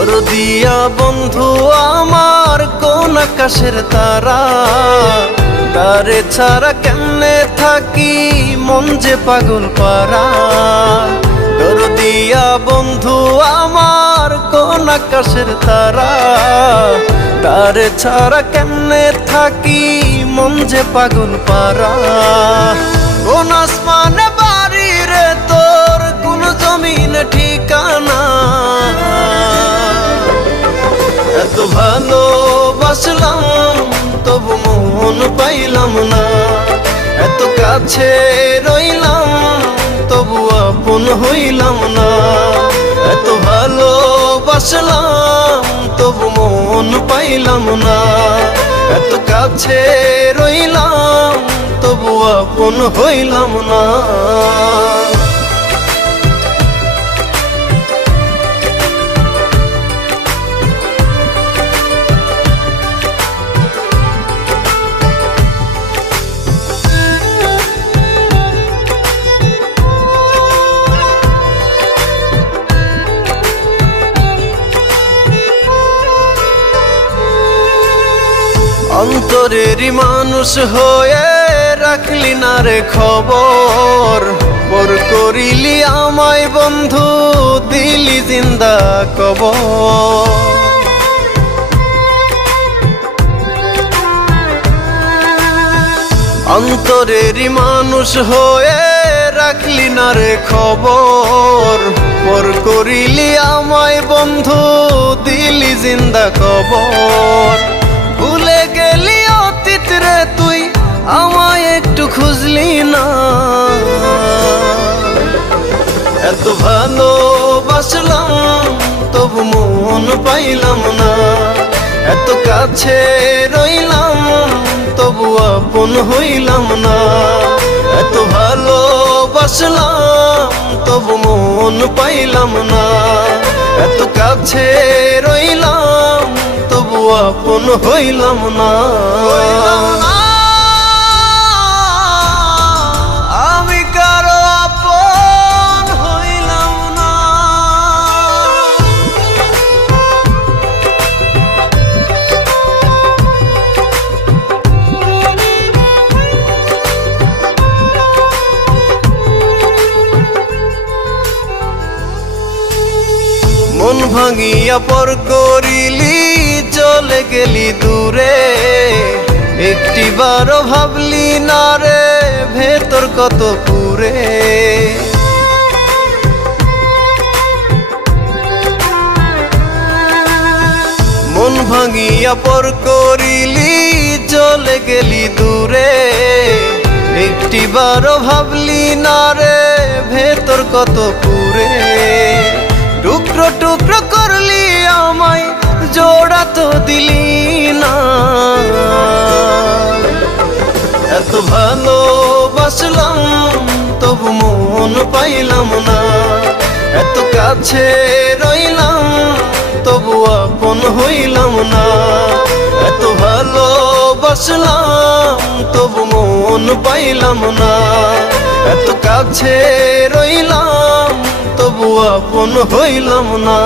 দরদিয়া বন্ধু আমার কোন আকাশের তারা, তারে ছাড়া কেমনে থাকি মন যে পাগল পারা। দরদিয়া বন্ধু আমার কোন আকাশের তারা, তারে ছাড়া কেমনে থাকি মন যে পাগল পারা। কোন আসমানে বাড়ি রে তোর, কোন জমিনে ঠিকানা, এত ভালোবাসলাম তবু মন পাইলাম না। এত কাছে রইলাম তবু আপন হইলাম না। এত ভালোবাসলাম তবু মন পাইলাম না। এত কাছে রইলাম তবু আপন হইলাম না। অন্তরেরই মানুষ হয়ে রাখলি না রে খবর, পর করিলি আমায় বন্ধু দিলি জিন্দা কবর। অন্তরেরই মানুষ হয়ে রাখলি না রে খবর, পর করিলি আমায় বন্ধু দিলি জিন্দা কবর। ভুলে গেলি অতীত রে তুই আমায় একটু খুঁজলি না। এত ভালোবাসলাম তবু মন পাইলাম না। এত কাছে রইলাম তবু আপন হইলাম না। এত ভালোবাসলাম তবু মন পাইলাম না। এত কাছে রইলাম তবু আপন হইলাম না। আমি কারো আপন হইলাম না। মন ভাঙিয়া পর করিলি চলে গেলি দূরে, একটিবারও ভাবলি না রে ভেতর কত পুরে। মন ভাঙিয়া পর করিলি চলে গেলি দূরে, একটিবারও ভাবলি না রে ভেতর কত পুরে। টুকরো টুকরো করলি আমায় জোড়া তো দিলি না। এত ভালোবাসলাম তবু মন পাইলাম না। এত কাছে রইলাম তবু আপন হইলাম না। এত ভালোবাসলাম তবু মন পাইলাম না। এত কাছে রইলাম তবু আপন হইলাম না।